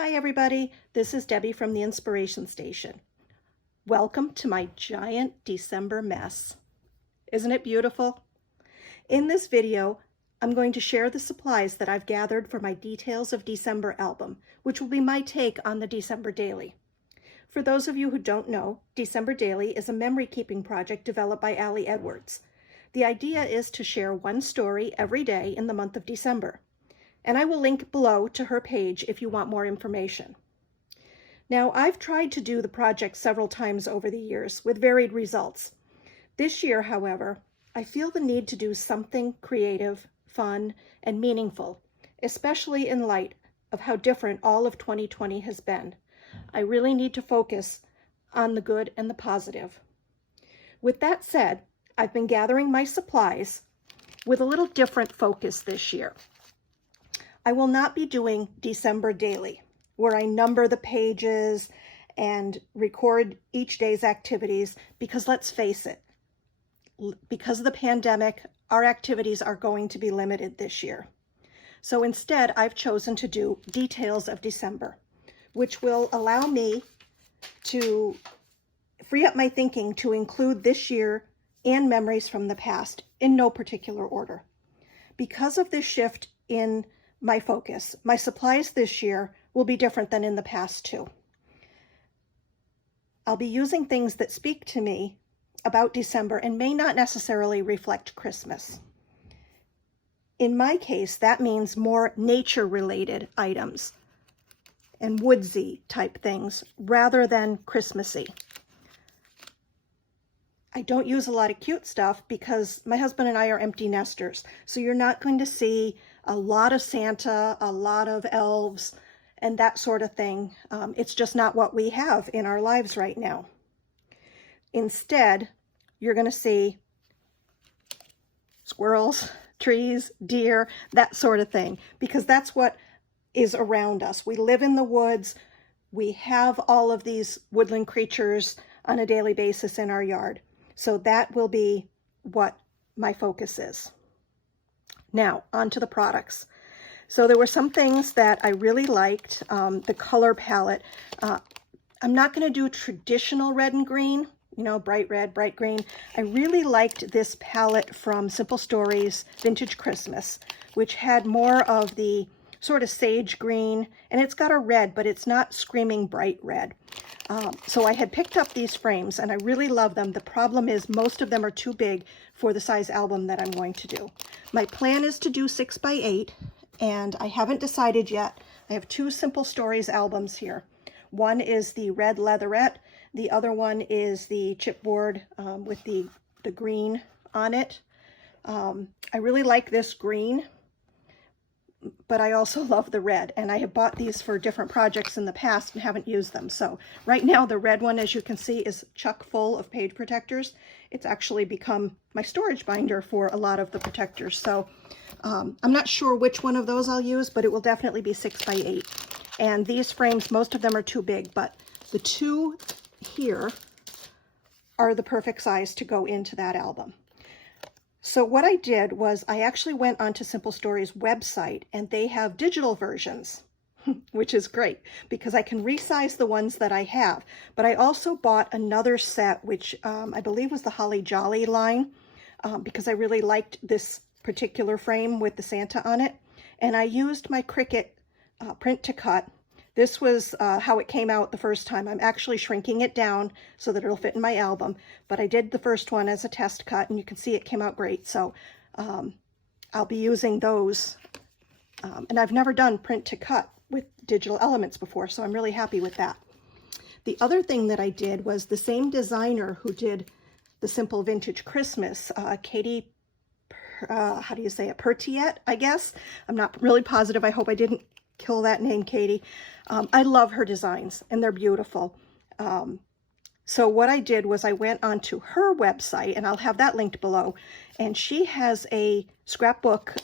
Hi everybody, this is Debbie from the Inspiration Station. Welcome to my giant December mess. Isn't it beautiful? In this video, I'm going to share the supplies that I've gathered for my Details of December album, which will be my take on the December Daily. For those of you who don't know, December Daily is a memory keeping project developed by Allie Edwards. The idea is to share one story every day in the month of December. And I will link below to her page if you want more information. Now, I've tried to do the project several times over the years with varied results. This year, however, I feel the need to do something creative, fun, and meaningful, especially in light of how different all of 2020 has been. I really need to focus on the good and the positive. With that said, I've been gathering my supplies with a little different focus this year. I will not be doing December Daily, where I number the pages and record each day's activities, because let's face it, because of the pandemic, our activities are going to be limited this year. So instead, I've chosen to do Details of December, which will allow me to free up my thinking to include this year and memories from the past in no particular order. Because of this shift in my focus, my supplies this year will be different than in the past too. I'll be using things that speak to me about December and may not necessarily reflect Christmas. In my case, that means more nature-related items and woodsy type things rather than Christmassy. I don't use a lot of cute stuff because my husband and I are empty nesters, so you're not going to see a lot of Santa, a lot of elves, and that sort of thing. It's just not what we have in our lives right now. Instead, you're going to see squirrels, trees, deer, that sort of thing, because that's what is around us. We live in the woods. We have all of these woodland creatures on a daily basis in our yard. So that will be what my focus is. Now, on to the products. So there were some things that I really liked. The color palette. I'm not going to do traditional red and green, you know, bright red, bright green. I really liked this palette from Simple Stories Vintage Christmas, which had more of the sort of sage green, and it's got a red, but it's not screaming bright red. So I had picked up these frames and I really love them. The problem is most of them are too big for the size album that I'm going to do. My plan is to do 6x8 and I haven't decided yet. I have two Simple Stories albums here. One is the red leatherette. The other one is the chipboard with the green on it. I really like this green, but I also love the red, and I have bought these for different projects in the past and haven't used them. So right now the red one, as you can see, is chock full of page protectors. It's actually become my storage binder for a lot of the protectors. So I'm not sure which one of those I'll use, but it will definitely be 6x8. And these frames, most of them are too big, but the two here are the perfect size to go into that album. So what I did was I actually went onto Simple Stories website and they have digital versions, which is great because I can resize the ones that I have. But I also bought another set, which I believe was the Holly Jolly line, because I really liked this particular frame with the Santa on it. And I used my Cricut print to cut. This was how it came out the first time. I'm actually shrinking it down so that it'll fit in my album, but I did the first one as a test cut and you can see it came out great. So I'll be using those. And I've never done print to cut with digital elements before, so I'm really happy with that. The other thing that I did was the same designer who did the Simple Vintage Christmas, Katie, how do you say it, Pertiet, I guess. I'm not really positive. I hope I didn't kill that name, Katie. I love her designs and they're beautiful. So what I did was I went onto her website, and I'll have that linked below, and she has a scrapbook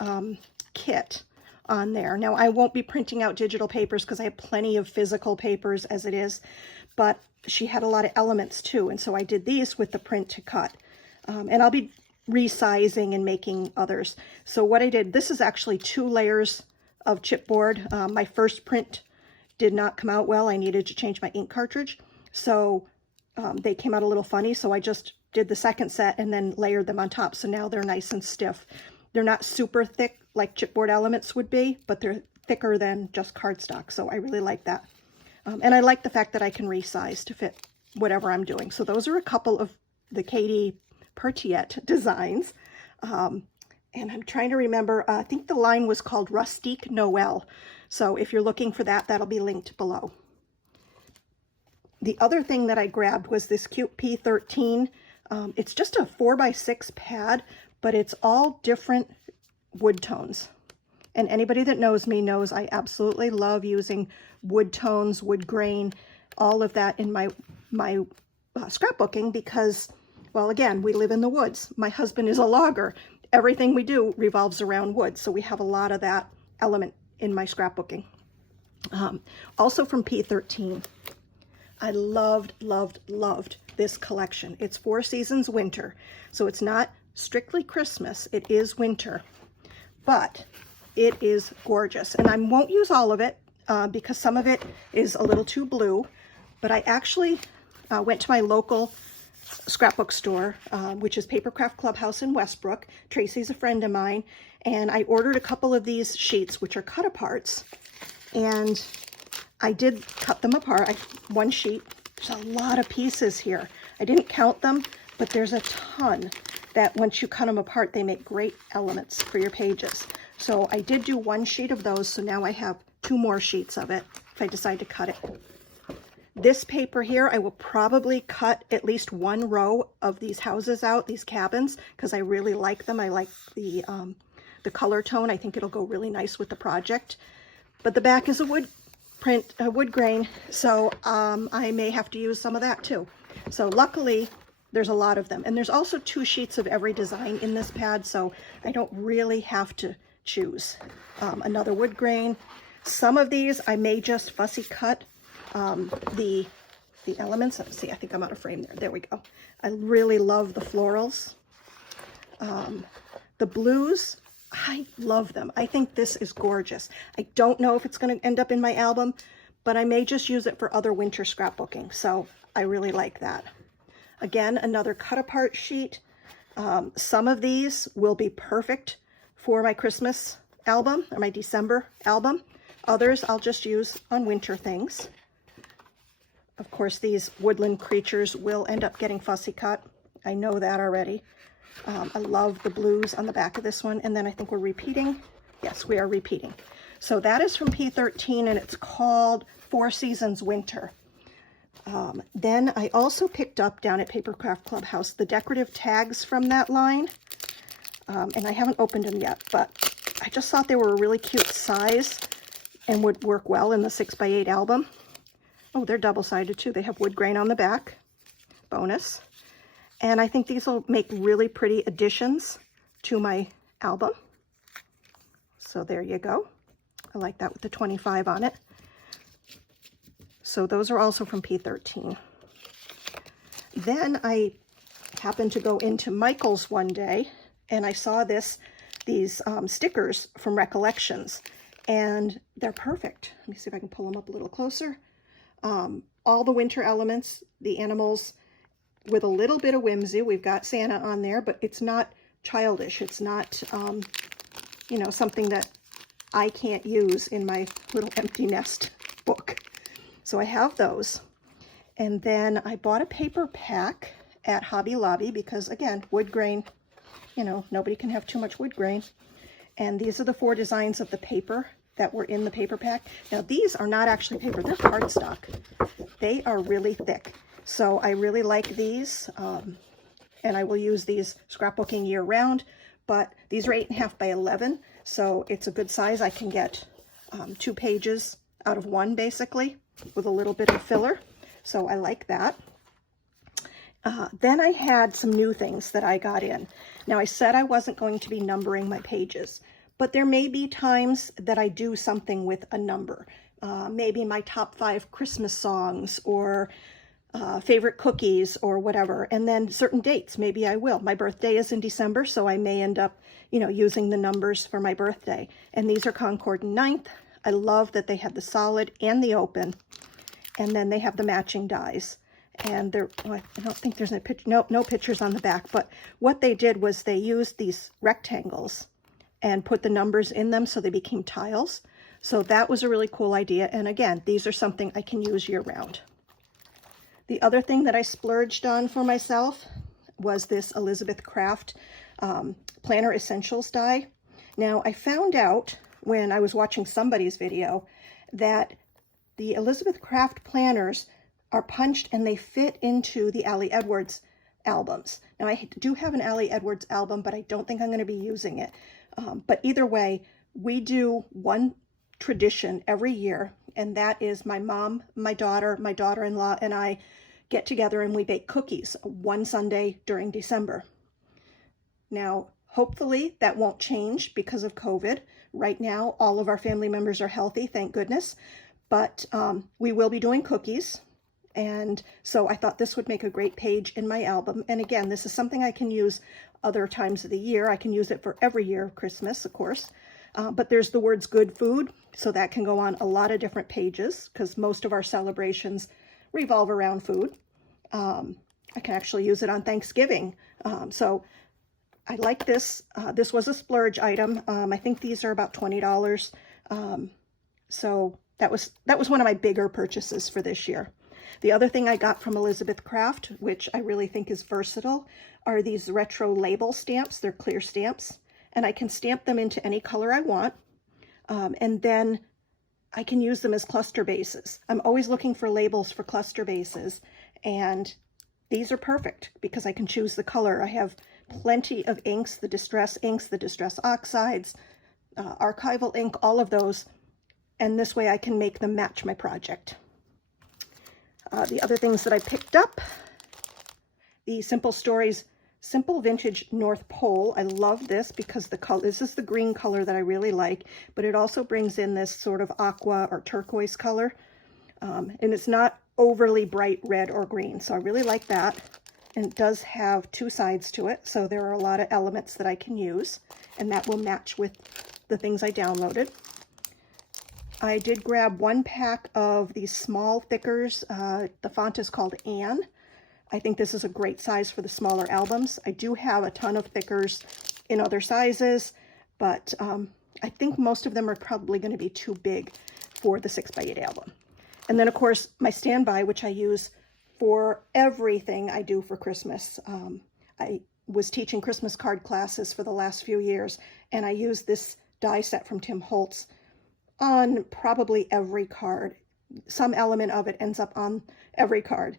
kit on there. Now I won't be printing out digital papers because I have plenty of physical papers as it is, but she had a lot of elements too, and so I did these with the print to cut. And I'll be resizing and making others. So what I did, this is actually 2 layers of chipboard. My first print did not come out well. I needed to change my ink cartridge. So they came out a little funny. So I just did the second set and then layered them on top. So now they're nice and stiff. They're not super thick like chipboard elements would be, but they're thicker than just cardstock. So I really like that. And I like the fact that I can resize to fit whatever I'm doing. So those are a couple of the Katie Pertiet designs. And I'm trying to remember, I think the line was called Rustique Noel. So if you're looking for that, that'll be linked below. The other thing that I grabbed was this cute P13. It's just a 4x6 pad, but it's all different wood tones. And anybody that knows me knows I absolutely love using wood tones, wood grain, all of that in my scrapbooking because, well, again, we live in the woods. My husband is a logger. Everything we do revolves around wood, so we have a lot of that element in my scrapbooking. Also from P13, I loved this collection. It's 4 Seasons Winter, so it's not strictly Christmas. It is winter, but it is gorgeous. And I won't use all of it because some of it is a little too blue, but I actually went to my local scrapbook store, which is Papercraft Clubhouse in Westbrook. Tracy's a friend of mine, and I ordered a couple of these sheets, which are cut aparts, and I did cut them apart. One sheet, there's a lot of pieces here. I didn't count them, but there's a ton that once you cut them apart, they make great elements for your pages. So I did do one sheet of those, so now I have 2 more sheets of it if I decide to cut it. This paper here, I will probably cut at least 1 row of these houses out, these cabins, because I really like them. I like the color tone. I think it'll go really nice with the project. But the back is a wood print, a wood grain, so I may have to use some of that too. So luckily, there's a lot of them. And there's also 2 sheets of every design in this pad, so I don't really have to choose. Another wood grain. Some of these I may just fussy cut the elements. Let's see, I think I'm out of frame there. There we go. I really love the florals. The blues, I love them. I think this is gorgeous. I don't know if it's going to end up in my album, but I may just use it for other winter scrapbooking. So I really like that. Again, another cut apart sheet. Some of these will be perfect for my Christmas album or my December album. Others I'll just use on winter things. Of course, these woodland creatures will end up getting fussy cut. I know that already. I love the blues on the back of this one. And then I think we're repeating. Yes, we are repeating. So that is from P13 and it's called 4 Seasons Winter. Then I also picked up down at Papercraft Clubhouse the decorative tags from that line. And I haven't opened them yet, but I just thought they were a really cute size and would work well in the 6x8 album. Oh, they're double-sided too. They have wood grain on the back. Bonus. And I think these will make really pretty additions to my album. So there you go. I like that with the 25 on it. So those are also from P13. Then I happened to go into Michael's one day and I saw these stickers from Recollections, and they're perfect. Let me see if I can pull them up a little closer. All the winter elements, the animals with a little bit of whimsy. We've got Santa on there, but it's not childish. It's not, you know, something that I can't use in my little empty nest book. So I have those. And then I bought a paper pack at Hobby Lobby because, again, wood grain, you know, nobody can have too much wood grain. And these are the 4 designs of the paper that were in the paper pack. Now, these are not actually paper. They're cardstock. They are really thick. So I really like these, and I will use these scrapbooking year round. But these are 8.5 by 11, so it's a good size. I can get 2 pages out of one, basically, with a little bit of filler. So I like that. Then I had some new things that I got in. Now, I said I wasn't going to be numbering my pages, but there may be times that I do something with a number. Maybe my top 5 Christmas songs or favorite cookies or whatever. And then certain dates, maybe I will. My birthday is in December, so I may end up, you know, using the numbers for my birthday. And these are Concord 9th. I love that they have the solid and the open, and then they have the matching dies. And they're, well, I don't think there's no pictures on the back, but what they did was they used these rectangles and put the numbers in them so they became tiles. So that was a really cool idea. And again, these are something I can use year round. The other thing that I splurged on for myself was this Elizabeth Craft Planner Essentials die. Now, I found out when I was watching somebody's video that the Elizabeth Craft planners are punched and they fit into the Allie Edwards albums. Now, I do have an Allie Edwards album, but I don't think I'm going to be using it. But either way, we do one tradition every year, and that is my mom, my daughter-in-law, and I get together and we bake cookies one Sunday during December. Now, hopefully that won't change because of COVID. Right now, all of our family members are healthy, thank goodness, but we will be doing cookies. And so I thought this would make a great page in my album. And again, this is something I can use other times of the year. I can use it for every year of Christmas, of course. But there's the words good food, so that can go on a lot of different pages because most of our celebrations revolve around food. I can actually use it on Thanksgiving. So I like this. This was a splurge item. I think these are about $20. So that was one of my bigger purchases for this year. The other thing I got from Elizabeth Craft, which I really think is versatile, are these retro label stamps. They're clear stamps, and I can stamp them into any color I want. And then I can use them as cluster bases. I'm always looking for labels for cluster bases, and these are perfect because I can choose the color. I have plenty of inks, the distress oxides, archival ink, all of those, and this way I can make them match my project. The other things that I picked up, the Simple Stories Simple Vintage North Pole. I love this because the color, this is the green color that I really like, but it also brings in this sort of aqua or turquoise color. And it's not overly bright red or green, so I really like that. And it does have two sides to it, so there are a lot of elements that I can use, and that will match with the things I downloaded. I did grab one pack of these small thickers. The font is called Anne. I think this is a great size for the smaller albums. I do have a ton of thickers in other sizes, but I think most of them are probably going to be too big for the 6x8 album. And then, of course, my standby, which I use for everything I do for Christmas. I was teaching Christmas card classes for the last few years, and I used this die set from Tim Holtz on probably every card. Some element of it ends up on every card.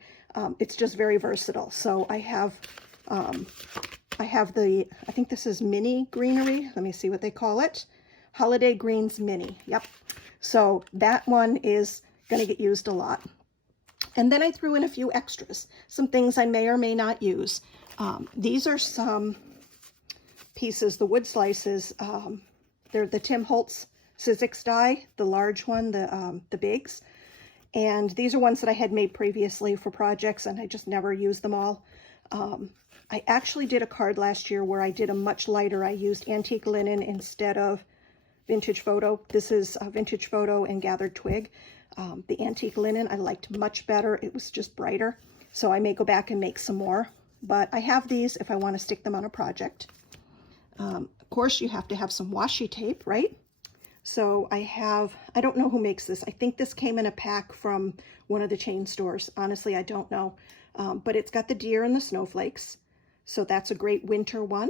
It's just very versatile. So I have the, I think this is Mini Greenery. Let me see what they call it. Holiday Greens Mini. Yep. So that one is going to get used a lot. And then I threw in a few extras, some things I may or may not use. These are some pieces, the wood slices. They're the Tim Holtz Sizzix die, the large one, the bigs. And these are ones that I had made previously for projects, and I just never used them all. I actually did a card last year where I did a much lighter. I used antique linen instead of vintage photo. This is a vintage photo and gathered twig. The antique linen I liked much better. It was just brighter. So I may go back and make some more. But I have these if I want to stick them on a project. Of course, you have to have some washi tape, right? So I don't know who makes this. I think this came in a pack from one of the chain stores. Honestly, I don't know. But it's got the deer and the snowflakes. So that's a great winter one.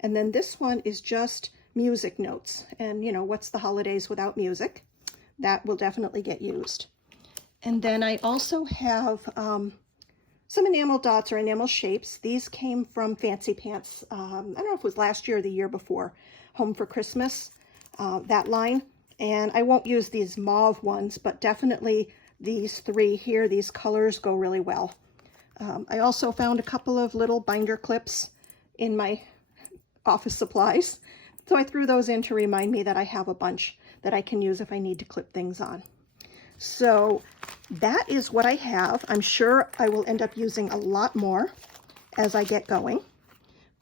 And then this one is just music notes. And, you know, what's the holidays without music? That will definitely get used. And then I also have some enamel dots or enamel shapes. These came from Fancy Pants. I don't know if it was last year or the year before. Home for Christmas. That line, and I won't use these mauve ones, but definitely these three here, these colors go really well. I also found a couple of little binder clips in my office supplies, so I threw those in to remind me that I have a bunch that I can use if I need to clip things on. So that is what I have. I'm sure I will end up using a lot more as I get going,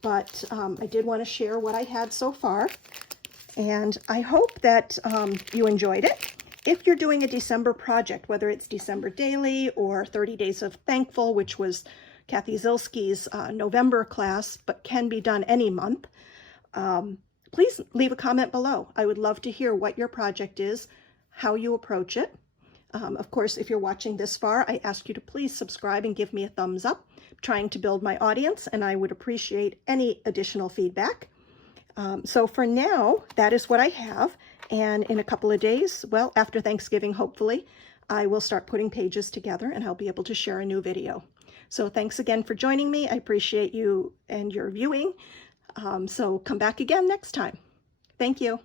but I did want to share what I had so far. And I hope that you enjoyed it. If you're doing a December project, whether it's December Daily or 30 Days of Thankful, which was Kathy Zilski's November class, but can be done any month, please leave a comment below. I would love to hear what your project is, how you approach it. Of course, if you're watching this far, I ask you to please subscribe and give me a thumbs up. I'm trying to build my audience, and I would appreciate any additional feedback. So for now, that is what I have. And in a couple of days, well, after Thanksgiving, hopefully, I will start putting pages together and I'll be able to share a new video. So thanks again for joining me. I appreciate you and your viewing. So come back again next time. Thank you.